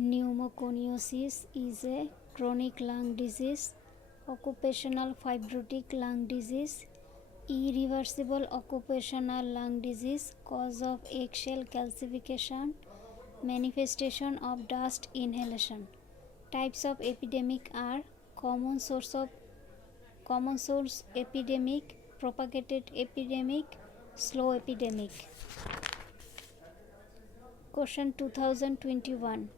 Pneumoconiosis is a chronic lung disease, occupational fibrotic lung disease, irreversible occupational lung disease, cause of eggshell calcification, manifestation of dust inhalation. Types of epidemic are common source epidemic, propagated epidemic, slow epidemic. Question 2021.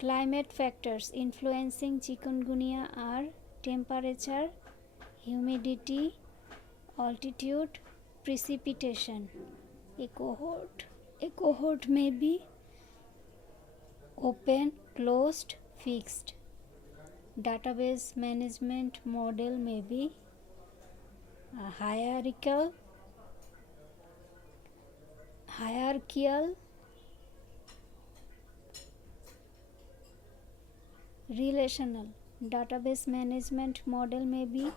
Climate factors influencing chikungunya are temperature, humidity, altitude, precipitation. A cohort may be open, closed, fixed. Database management model may be hierarchical, relational. Database management model may be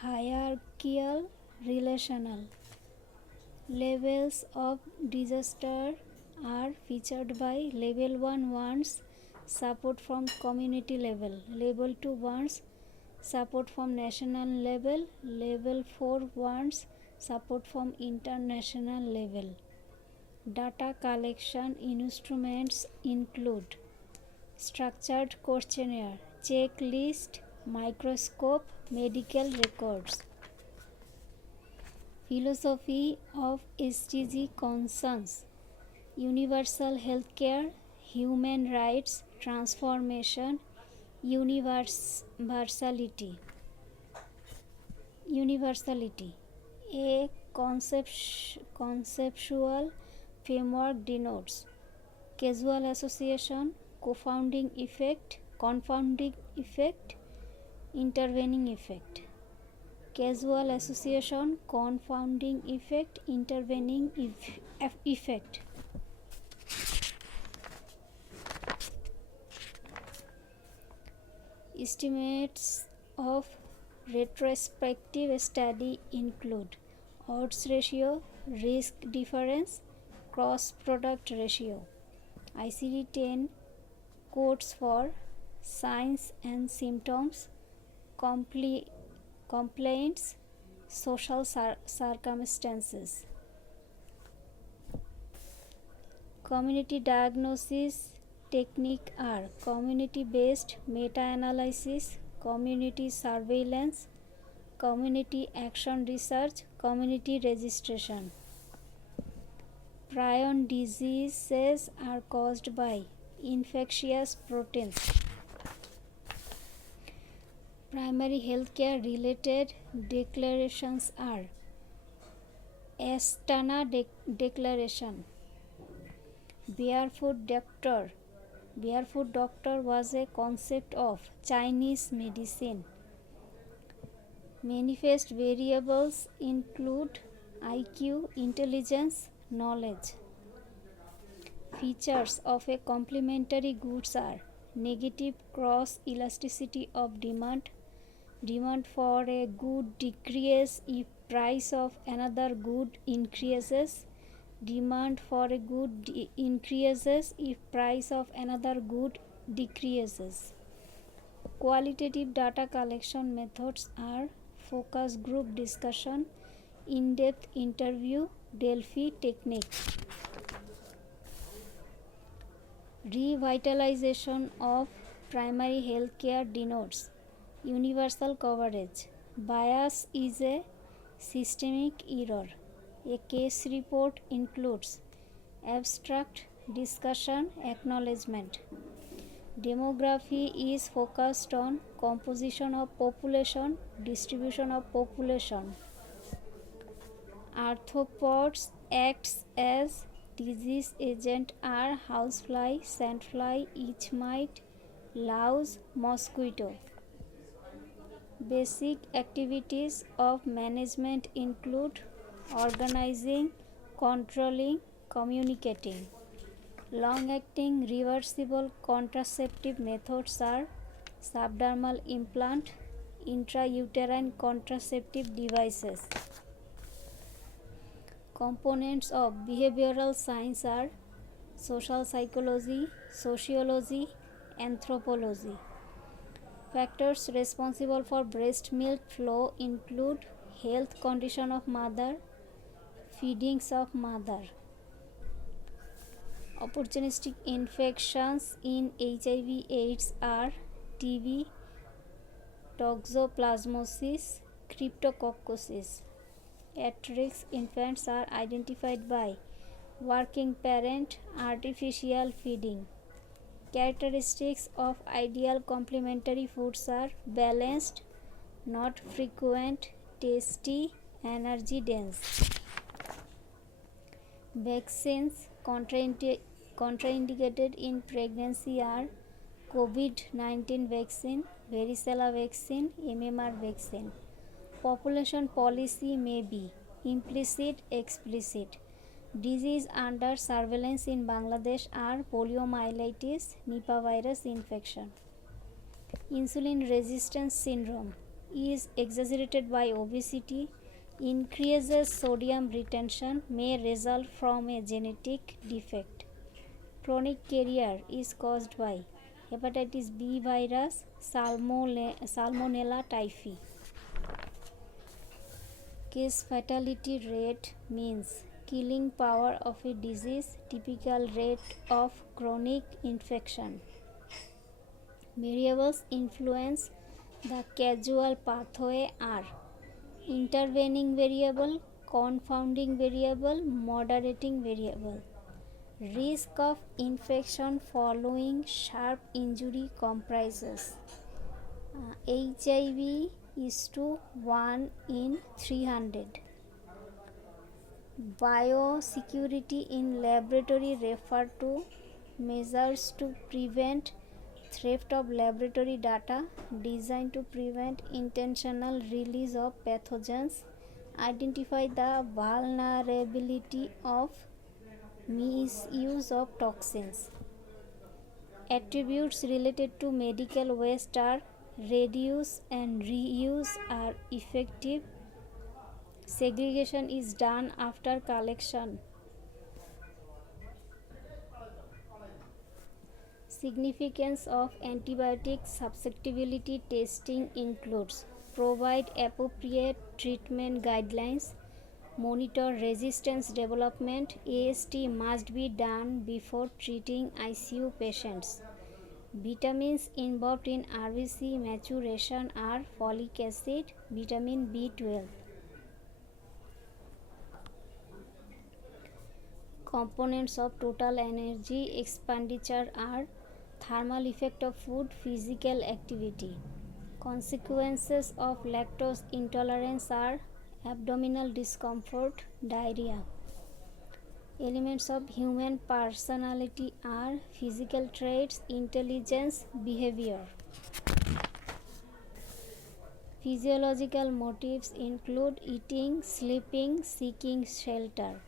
hierarchical, relational. Levels of disaster are featured by level 1 wants support from community level, level 2 wants support from national level, level 4 wants support from international level. Data collection instruments include structured questionnaire, checklist, microscope, medical records. Philosophy of SDG concerns universal healthcare, human rights, transformation, universality. A conceptual framework denotes causal association, confounding effect, intervening effect. Causal association, confounding effect, intervening effect. Estimates of retrospective study include odds ratio, risk difference, cross product ratio. ICD-10 codes for signs and symptoms, complaints, social circumstances. Community diagnosis technique are community-based meta-analysis, community surveillance, community action research, community registration. Prion diseases are caused by infectious proteins. Primary healthcare related declarations are Astana Declaration. Barefoot doctor was a concept of Chinese medicine. Manifest variables include IQ, intelligence, knowledge. Features of a complementary goods are negative cross elasticity of demand for a good decreases if price of another good increases, demand for a good increases if price of another good decreases. Qualitative data collection methods are focus group discussion, in-depth interview, Delphi technique. Revitalization of primary health care denotes universal coverage. Bias is a systemic error. A case report includes abstract, discussion, acknowledgement. Demography is focused on composition of population, distribution of population. Arthropods acts as disease agent are housefly, sandfly, itch mite, louse, mosquito. Basic activities of management include organizing, controlling, communicating. Long-acting reversible contraceptive methods are subdermal implant, intrauterine contraceptive devices. Components of behavioral science are social psychology, sociology, anthropology. Factors responsible for breast milk flow include health condition of mother, feedings of mother. Opportunistic infections in HIV/AIDS are TB, toxoplasmosis, cryptococcosis. At-risk infants are identified by working parent, artificial feeding. Characteristics of ideal complementary foods are balanced, not frequent, tasty, energy dense. Vaccines contraindicated in pregnancy are COVID-19 vaccine, varicella vaccine, MMR vaccine. Population policy may be implicit, explicit. Disease under surveillance in Bangladesh are poliomyelitis, Nipah virus infection. Insulin resistance syndrome is exaggerated by obesity, increases sodium retention, may result from a genetic defect. Chronic carrier is caused by hepatitis B virus, Salmonella typhi. Case fatality rate means killing power of a disease, typical rate of chronic infection. Variables influence the causal pathway are intervening variable, confounding variable, moderating variable. Risk of infection following sharp injury comprises HIV is to 1 in 300. Biosecurity in laboratory refer to measures to prevent theft of laboratory data designed to prevent intentional release of pathogens, identify the vulnerability of misuse of toxins. Attributes related to medical waste are reduce and reuse are effective. Segregation is done after collection. Significance of antibiotic susceptibility testing includes provide appropriate treatment guidelines, monitor resistance development. AST must be done before treating ICU patients. Vitamins involved in RBC maturation are folic acid, vitamin B12. Components of total energy expenditure are thermal effect of food, physical activity. Consequences of lactose intolerance are abdominal discomfort, diarrhea. Elements of human personality are physical traits, intelligence, behavior. Physiological motives include eating, sleeping, seeking shelter.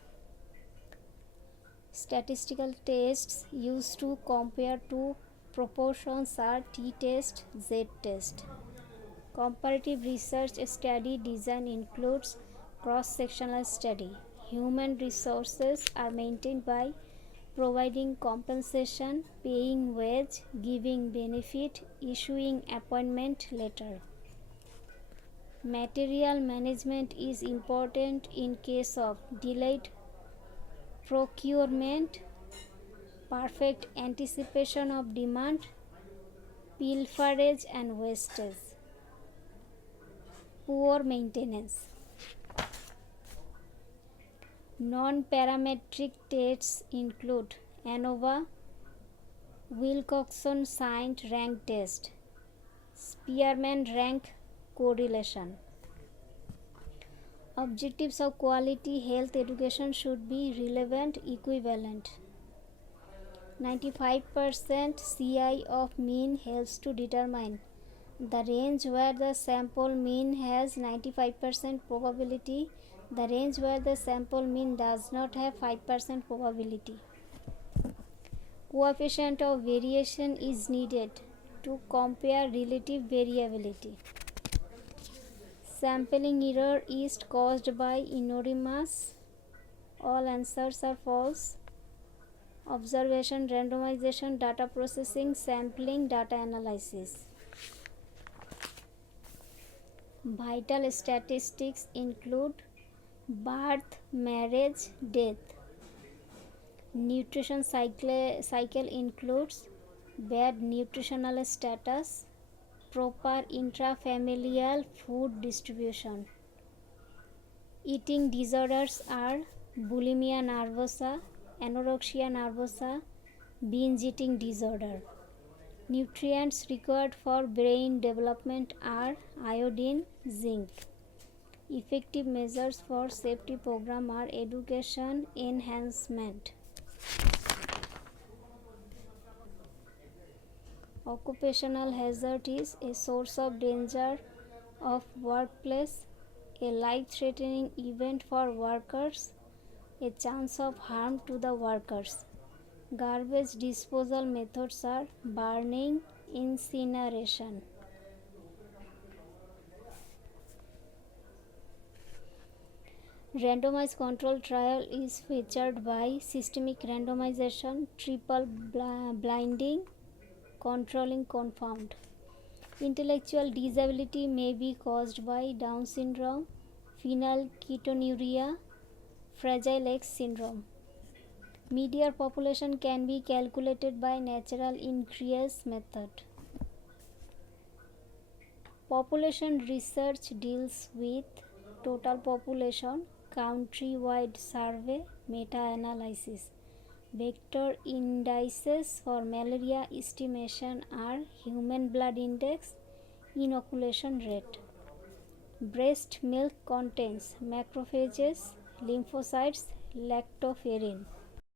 Statistical tests used to compare two proportions are t-test, z-test. Comparative research study design includes cross-sectional study. Human resources are maintained by providing compensation, paying wage, giving benefit, issuing appointment letter. Material management is important in case of delayed procurement, perfect anticipation of demand, pilferage and wastage. Poor maintenance. Non-parametric tests include ANOVA, Wilcoxon signed rank test, Spearman rank correlation. Objectives of quality health education should be relevant, equivalent. 95% CI of mean helps to determine the range where the sample mean has 95% probability, the range where the sample mean does not have 5% probability. Coefficient of variation is needed to compare relative variability. Sampling error is caused by enormous All answers are false. Observation, randomization, data processing, sampling, data analysis. Vital statistics include birth, marriage, death. Nutrition cycle includes bad nutritional status, proper intrafamilial food distribution. Eating disorders are bulimia nervosa, anorexia nervosa, binge eating disorder. Nutrients required for brain development are iodine, zinc. Effective measures for safety program are education enhancement. Occupational hazard is a source of danger of workplace, a life-threatening event for workers, a chance of harm to the workers. Garbage disposal methods are burning, incineration. Randomized control trial is featured by systemic randomization, triple blinding, controlling confound. Intellectual disability may be caused by Down syndrome, phenylketonuria, Fragile X syndrome. Media population can be calculated by natural increase method. Population research deals with total population, country-wide survey, meta-analysis. Vector indices for malaria estimation are human blood index, inoculation rate. Breast milk contains macrophages, lymphocytes, lactoferrin.